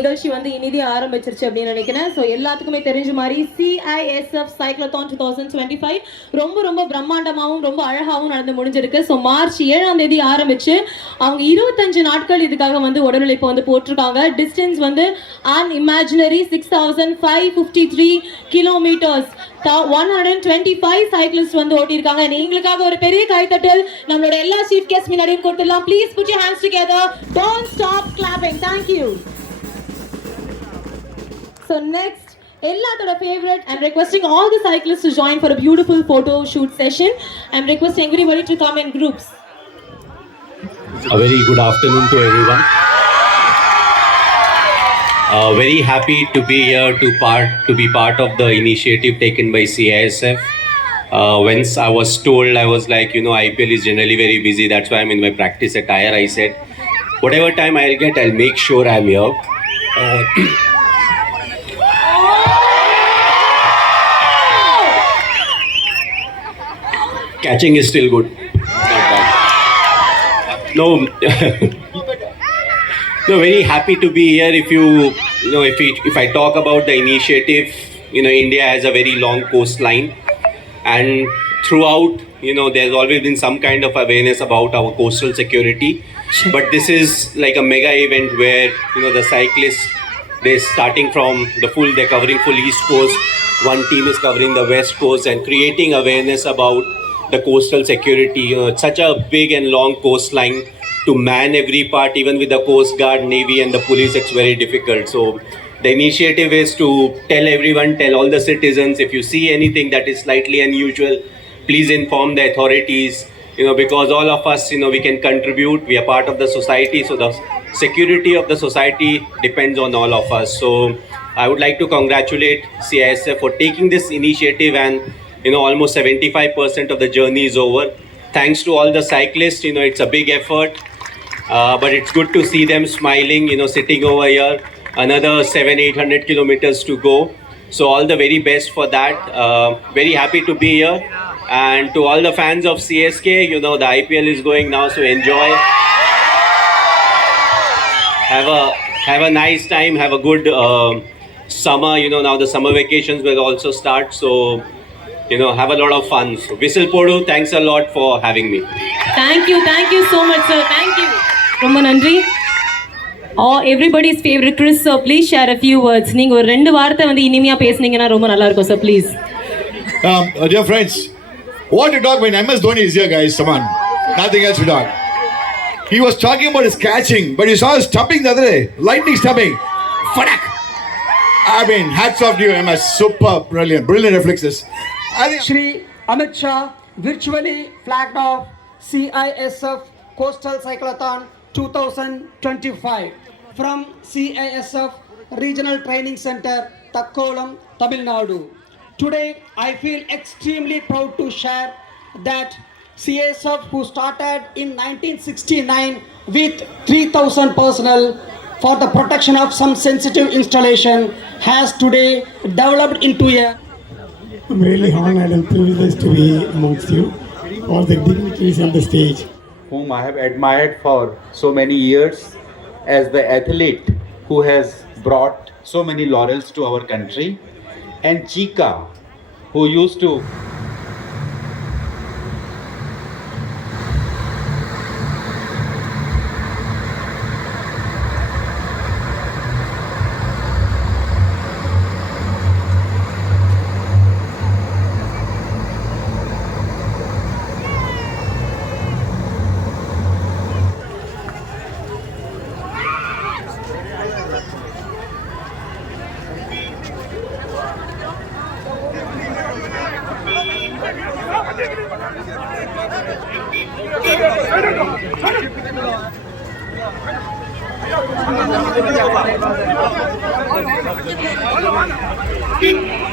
நிகழ்ச்சி வந்து இனிதே ஆரம்பிச்சிருச்சு அப்படின்னு நினைக்கிறேன். ஸோ எல்லாத்துக்குமே தெரிஞ்ச மாதிரி CISF Cyclothon 2025 ரொம்ப ரொம்ப பிரம்மாண்டமாகவும் ரொம்ப அழகாகவும் நடந்து முடிஞ்சிருக்கு. ஸோ மார்ச் 7ஆம் தேதி ஆரம்பிச்சு அவங்க 25 நாட்கள் இதுக்காக வந்து உடலுழைப்பு வந்து போட்டிருக்காங்க. டிஸ்டன்ஸ் வந்து அன்இமேஜினரி 6553 கிலோமீட்டர்ஸ் 125 cyclists வந்து ஓட்டிருக்காங்க. நீங்களுக்காக ஒரு பெரிய கைத்தட்டல் நம்மளோட எல்லா சீஃப் கெஸ்ட் முன்னாடியும் கொடுத்துடலாம். Please put your hands together. Don't stop clapping. Thank you. So next, Ellatoda favorite, I'm requesting all the cyclists to join for a beautiful photo shoot session. I'm requesting everybody to come in groups. A very good afternoon to everyone. Very happy to be here to be part of the initiative taken by CISF. Once I was told, I was like, IPL is generally very busy. That's why I'm in my practice attire. I said, whatever time I'll get, I'll make sure I'm here. Catching is still good. Not bad. No, no, very happy to be here. If I talk about the initiative, India has a very long coastline, and throughout, there's always been some kind of awareness about our coastal security. But this is like a mega event where, the cyclists, they're starting from they're covering full East Coast. One team is covering the West Coast and creating awareness about the coastal security. It's such a big and long coastline to man every part, even with the Coast Guard, Navy and the police, it's very difficult. So the initiative is to tell all the citizens, if you see anything that is slightly unusual, please inform the authorities, because all of us, we can contribute. We are part of the society, so the security of the society depends on all of us. So I would like to congratulate CISF for taking this initiative, and almost 75% of the journey is over. Thanks to all the cyclists. It's a big effort, but it's good to see them smiling, sitting over here. Another 700-800 kilometers to go. So all the very best for that. Very happy to be here. And to all the fans of CSK, the IPL is going now, so enjoy. Have a nice time. Have a good summer. Now the summer vacations will also start. So, have a lot of fun. So, Whistle Podu, thanks a lot for having me. Thank you so much, sir. Thank you. ரொம்ப நன்றி. Everybody's favorite Chris, sir, please share a few words. நீங்க ஒரு ரெண்டு வார்த்தை வந்து இனிமையா பேசுனீங்கன்னா ரொம்ப நல்லா இருக்கும், sir, please. Dear friends, what to talk when MS Dhoni is here, guys? Come on, nothing else to talk. He was talking about his catching, but you saw his stumping the other day, lightning stumping. Fadak. I mean, hats off to you, MS. Super, brilliant reflexes. Shri Amit Shah virtually flagged off CISF Coastal Cyclothon 2025 from CISF Regional Training Center, Takkolam, Tamil Nadu. Today, I feel extremely proud to share that CISF, who started in 1969 with 3,000 personnel for the protection of some sensitive installation, has today developed into a... I'm really honored and privileged to be amongst you, all the dignitaries on the stage, whom I have admired for so many years as the athlete who has brought so many laurels to our country, and Chika, who used to Thank you.